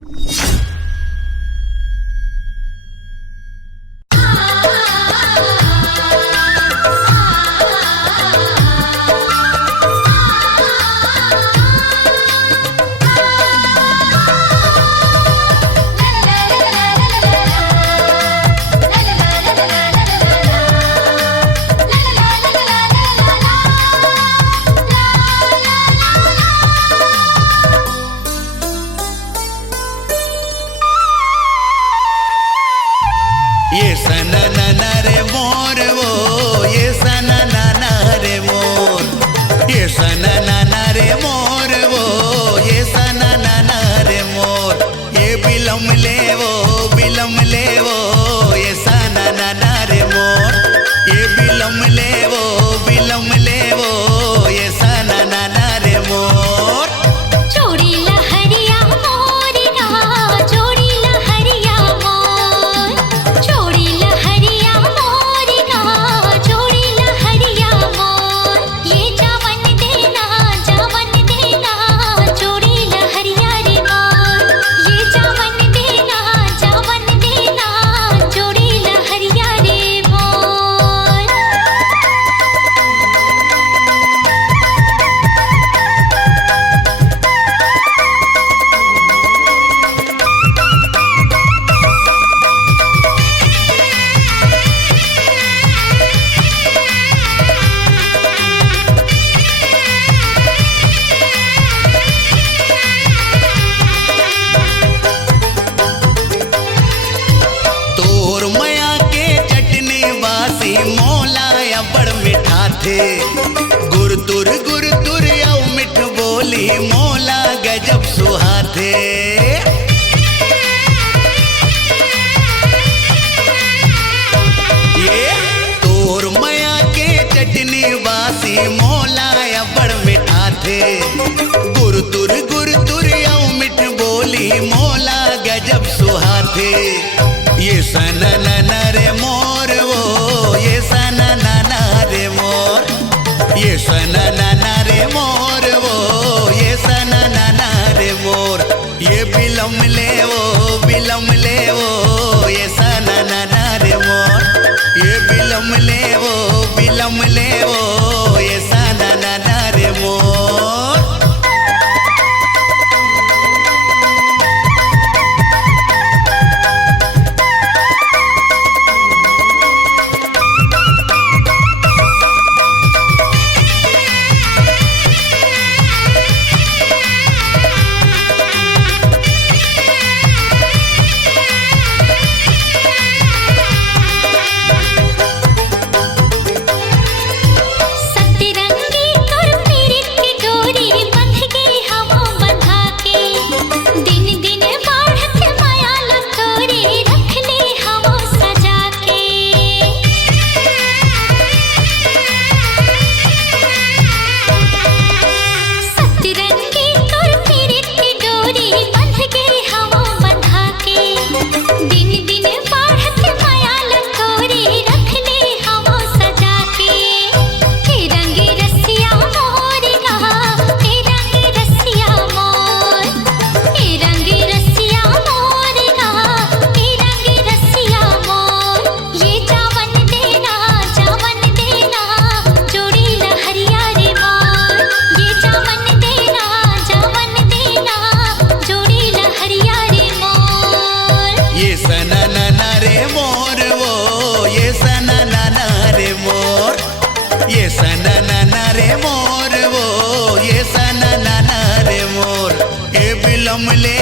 ये सननना रे मोर वो, ये सननना रे मोर, ये सननना रे मोर वो, ये सननना रे मोर, ये बिलम ले वो, बिलम ले वो, ये सननना रे मोर, ये बिलम ले वो, बिलम ले वो, ये सननना रे मोर। जोड़ी लहरिया मोरिया, जोड़ी लहरिया मोर, जोड़ी लहरिया मोरिया, जोड़ी लहरिया मोर, ये जावन देना जोड़ी लहरिया रे मोर, ये जावन देना जोड़ी लहरिया रे मोर। तोर मया के चटनी बासी मोला या बड़ मिठा थे, गुर तुर औ मिठ बोली मोला गजब सुहा थे। ये तोर मया के चटनी बासी मोला या बड़ मिठा थे, गुर तुर औ मिठ बोली मोला गजब सुहा थे। ये सननना रे मोर वो, ये सननना रे मोर, ये सननना रे मोर वो, ये सननना रे मोर, ये बिलम ले वो, बिलम ले वो, ये सननना रे मोर, ये बिलम ले वो, बिलम ले वो, ये सननना रे मोर। सतरंगी तोर पीरित की डोरी बंध गई हवा बंधा के, दिन दिन बढ़त माया लटोरी रख ले हवा सजा के। सतरंगी तोर पीरित की डोरी बंध गई हवा बंधा के, दिन दिन बढ़त माया लटोरी रख ले हवा सजा के। हे रंग रसिया मोरिया, हे रंग रसिया मोर, हे रंग रसिया मोरिया, हे रंग रसिया मोर, ये जावन देना जोड़ी लहरिया रे मोर, ये जावन देना जोड़ी लहरिया रे मोर। ये सननना रे मोर वो, ये सननना रे मोर, ये सननना रे मोर वो, ये सननना रे मोर, ये बिलम ले